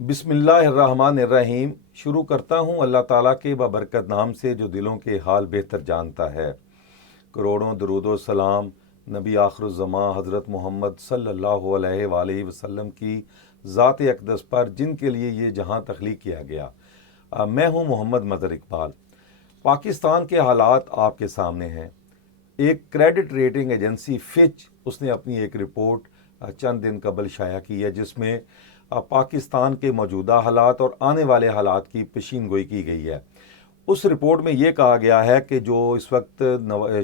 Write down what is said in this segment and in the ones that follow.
बिस्मिल्लाहिर्रहमानिर्रहीम। शुरू करता हूँ अल्लाह ताला के बबरकत नाम से जो दिलों के हाल बेहतर जानता है। करोड़ों दरूदो सलाम नबी आखिरुज़्ज़मां हज़रत मोहम्मद सल्लल्लाहु अलैहि वसल्लम की ज़ात अक़दस पर जिनके लिए ये जहां तख्लीक किया गया। मैं हूँ मोहम्मद मज़हर इकबाल। पाकिस्तान के हालात आपके सामने हैं। एक क्रेडिट रेटिंग एजेंसी फिच उसने अपनी एक रिपोर्ट चंद दिन कबल शाया की है, जिसमें पाकिस्तान के मौजूदा हालात और आने वाले हालात की पेशीन गोई की गई है। उस रिपोर्ट में ये कहा गया है कि जो इस वक्त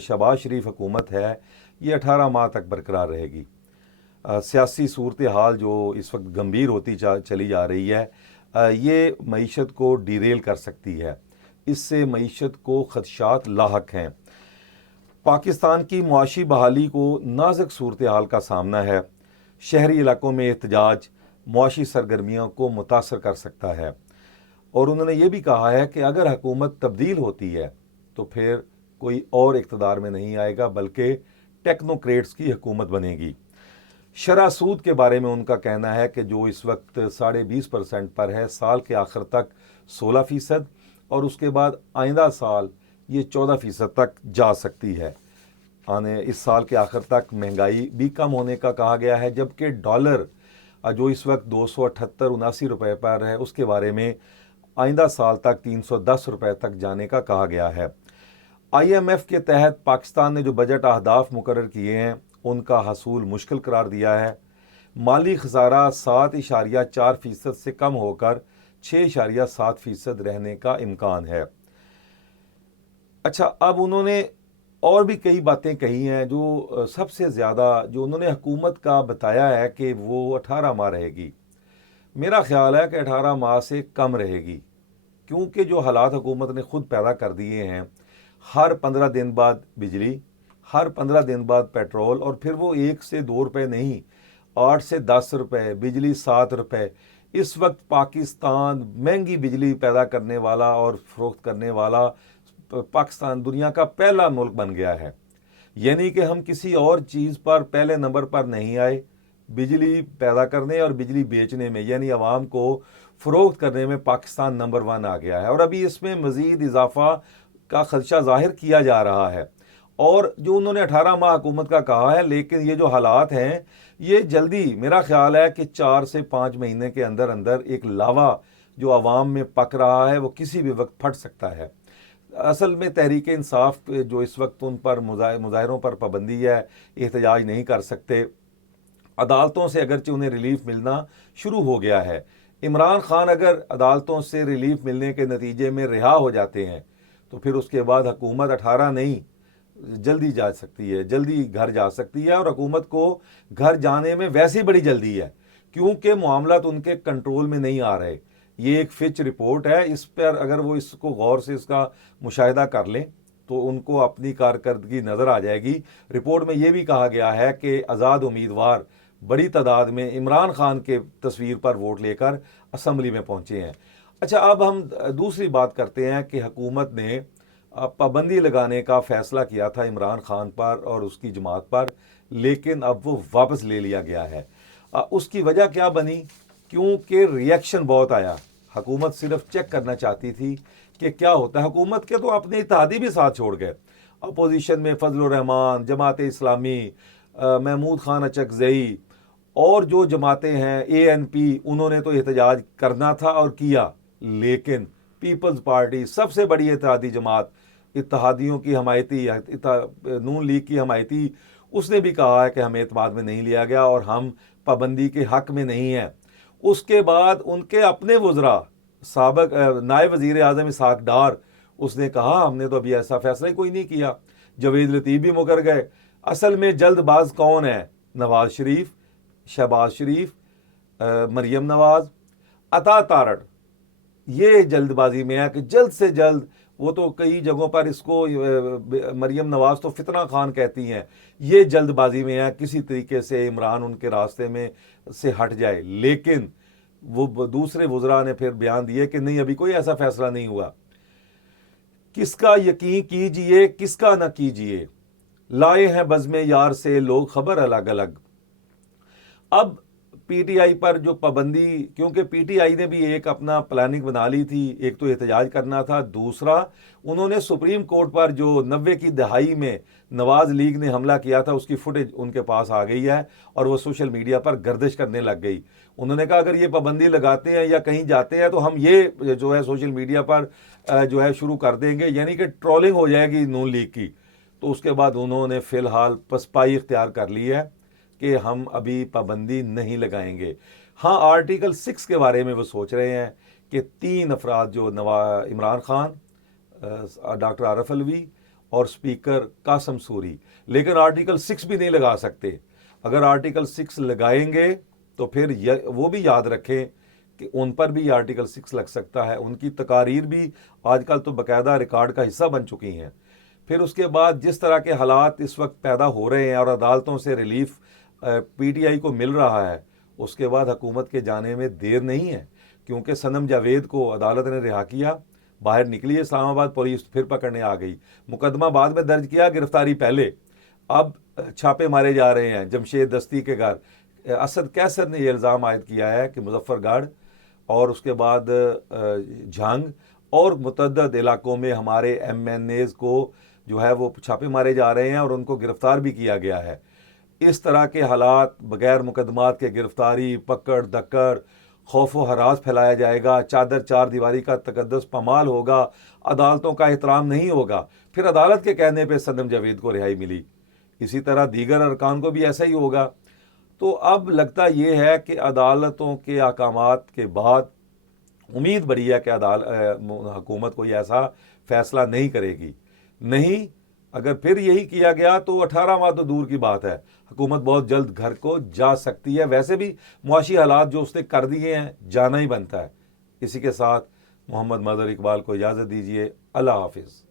शहबाज शरीफ हुकूमत है ये 18 माह तक बरकरार रहेगी। सियासी सूरत हाल जो इस वक्त गंभीर होती चली जा रही है, ये मईशत को डिरेल कर सकती है। इससे मईशत को खदशात लाहक हैं। पाकिस्तान की मुआशी बहाली को नाजुक सूरत हाल का सामना है। शहरी इलाकों में एहतजाज मुआशी सरगर्मियों को मुतासर कर सकता है। और उन्होंने ये भी कहा है कि अगर हुकूमत तब्दील होती है तो फिर कोई और इक़्तिदार में नहीं आएगा, बल्कि टेक्नोक्रेट्स की हुकूमत बनेगी। शरह सूद के बारे में उनका कहना है कि जो इस वक्त 20.5% पर है, साल के आखिर तक 16% और उसके बाद आइंदा साल ये 14% तक जा सकती है। आने इस साल के आखिर तक महंगाई भी कम होने का कहा गया है, जबकि डॉलर जो इस वक्त 278-79 रुपये पर है, उसके बारे में आइंदा साल तक 310 रुपये तक जाने का कहा गया है। IMF के तहत पाकिस्तान ने जो बजट अहदाफ मुकर्रर किए हैं उनका हसूल मुश्किल करार दिया है। माली खसारा 7.4% से कम होकर 6.7% रहने का इम्कान है। अच्छा, अब उन्होंने और भी कई बातें कही हैं। जो सबसे ज़्यादा जो उन्होंने हुकूमत का बताया है कि वो 18 माह रहेगी। मेरा ख्याल है कि 18 माह से कम रहेगी, क्योंकि जो हालात हुकूमत ने ख़ुद पैदा कर दिए हैं, हर 15 दिन बाद बिजली, हर 15 दिन बाद पेट्रोल, और फिर वो 1 से 2 रुपये नहीं, 8 से 10 रुपये, बिजली 7 रुपये। इस वक्त पाकिस्तान महंगी बिजली पैदा करने वाला और फ़रोख्त करने वाला पाकिस्तान दुनिया का पहला मुल्क बन गया है। यानी कि हम किसी और चीज़ पर पहले नंबर पर नहीं आए, बिजली पैदा करने और बिजली बेचने में, यानी आवाम को फ़रोख्त करने में पाकिस्तान नंबर 1 आ गया है। और अभी इसमें मज़ीद इजाफा का खदशा ज़ाहिर किया जा रहा है। और जो उन्होंने 18 माह हुकूमत का कहा है, लेकिन ये जो हालात हैं ये जल्दी, मेरा ख्याल है कि 4 से 5 महीने के अंदर अंदर एक लावा जो आवाम में पक रहा है वो किसी भी वक्त फट सकता है। असल में तहरीक इंसाफ जो इस वक्त उन पर मुजाहरों पर पाबंदी है, एहतजाज नहीं कर सकते। अदालतों से अगरचे उन्हें रिलीफ मिलना शुरू हो गया है। इमरान खान अगर अदालतों से रिलीफ मिलने के नतीजे में रिहा हो जाते हैं तो फिर उसके बाद हुकूमत 18 नहीं, जल्दी जा सकती है, जल्दी घर जा सकती है। और हुकूमत को घर जाने में वैसे ही बड़ी जल्दी है, क्योंकि मामला तो उनके कंट्रोल में नहीं आ रहे। ये एक फिच रिपोर्ट है, इस पर अगर वो इसको गौर से इसका मुशाहिदा कर लें तो उनको अपनी कारकर्दगी नज़र आ जाएगी। रिपोर्ट में ये भी कहा गया है कि आज़ाद उम्मीदवार बड़ी तादाद में इमरान खान के तस्वीर पर वोट लेकर असम्बली में पहुंचे हैं। अच्छा, अब हम दूसरी बात करते हैं कि हुकूमत ने पाबंदी लगाने का फ़ैसला किया था इमरान खान पर और उसकी जमात पर, लेकिन अब वो वापस ले लिया गया है। उसकी वजह क्या बनी? क्योंकि रिएक्शन बहुत आया। हुकूमत सिर्फ चेक करना चाहती थी कि क्या होता है। हुकूमत के तो अपने इत्तेहादी भी साथ छोड़ गए। अपोजिशन में फजलुर रहमान, जमात इस्लामी, महमूद खान अचकज़ई और जो जमातें हैं ANP, उन्होंने तो एहतजाज करना था और किया। लेकिन पीपल्स पार्टी, सबसे बड़ी इत्तेहादी जमात, इत्तेहादियों की हमायती, नून लीग की हमायती, उसने भी कहा है कि हमें एतमाद में नहीं लिया गया और हम पाबंदी के हक में नहीं हैं। उसके बाद उनके अपने वज़रा, साबिक नायब वज़ीर आज़म इसहाक डार, उसने कहा हमने तो अभी ऐसा फैसला ही कोई नहीं किया। जवेद लतीफ़ भी मुकर गए। असल में जल्दबाज कौन है? नवाज शरीफ, शहबाज शरीफ, मरियम नवाज, अता तारड़, ये जल्दबाजी में है कि जल्द से जल्द, वो तो कई जगहों पर इसको मरियम नवाज तो फितना खान कहती हैं, ये जल्दबाजी में है किसी तरीके से इमरान उनके रास्ते में से हट जाए। लेकिन वो दूसरे वज़रा ने फिर बयान दिए कि नहीं, अभी कोई ऐसा फैसला नहीं हुआ। किसका यकीन कीजिए, किसका ना कीजिए, लाए हैं बज़्म यार से लोग खबर अलग अलग। अब پی ٹی آئی پر جو پابندی، کیونکہ پی ٹی آئی نے بھی ایک اپنا پلاننگ بنا لی تھی، ایک تو احتجاج کرنا تھا، دوسرا انہوں نے سپریم کورٹ پر جو 90 کی دہائی میں نواز لیگ نے حملہ کیا تھا اس کی فوٹیج ان کے پاس آ گئی ہے اور وہ سوشل میڈیا پر گردش کرنے لگ گئی. انہوں نے کہا اگر یہ پابندی لگاتے ہیں یا کہیں جاتے ہیں تو ہم یہ جو ہے سوشل میڈیا پر جو ہے شروع کر دیں گے، یعنی کہ ٹرولنگ ہو جائے گی نون لیگ کی. تو اس کے بعد انہوں نے فی الحال پسپائی اختیار کر لی ہے کہ ہم ابھی پابندی نہیں لگائیں گے. ہاں، آرٹیکل 6 کے بارے میں وہ سوچ رہے ہیں کہ 3 افراد جو عمران خان، ڈاکٹر عارف الوی اور اسپیکر قاسم سوری، لیکن آرٹیکل 6 بھی نہیں لگا سکتے. اگر آرٹیکل 6 لگائیں گے تو پھر وہ بھی یاد رکھیں کہ ان پر بھی آرٹیکل 6 لگ سکتا ہے. ان کی تقاریر بھی آج کل تو باقاعدہ ریکارڈ کا حصہ بن چکی ہیں. پھر اس کے بعد جس طرح کے حالات اس وقت پیدا ہو رہے ہیں اور عدالتوں سے ریلیف پی ٹی آئی کو مل رہا ہے، اس کے بعد حکومت کے جانے میں دیر نہیں ہے، کیونکہ صنم جاوید کو عدالت نے رہا کیا، باہر نکلی اسلام آباد پولیس پھر پکڑنے آ گئی، مقدمہ بعد میں درج کیا، گرفتاری پہلے. اب چھاپے مارے جا رہے ہیں جمشید دستی کے گھر. اسد کیسر نے یہ الزام عائد کیا ہے کہ مظفر گڑھ اور اس کے بعد جھنگ اور متعدد علاقوں میں ہمارے ایم این ایز کو جو ہے وہ چھاپے مارے جا رہے ہیں اور ان کو گرفتار بھی کیا گیا ہے. اس طرح کے حالات، بغیر مقدمات کے گرفتاری، پکڑ دکڑ، خوف و ہراس پھیلایا جائے گا، چادر چار دیواری کا تقدس پامال ہوگا، عدالتوں کا احترام نہیں ہوگا. پھر عدالت کے کہنے پہ صنم جاوید کو رہائی ملی، اسی طرح دیگر ارکان کو بھی ایسا ہی ہوگا. تو اب لگتا یہ ہے کہ عدالتوں کے احکامات کے بعد امید بڑی ہے کہ حکومت کوئی ایسا فیصلہ نہیں کرے گی. نہیں، اگر پھر یہی کیا گیا تو 18 ماہ تو دور کی بات ہے، حکومت بہت جلد گھر کو جا سکتی ہے. ویسے بھی معاشی حالات جو اس نے کر دیے ہیں، جانا ہی بنتا ہے. اسی کے ساتھ محمد مظہر اقبال کو اجازت دیجیے. اللہ حافظ.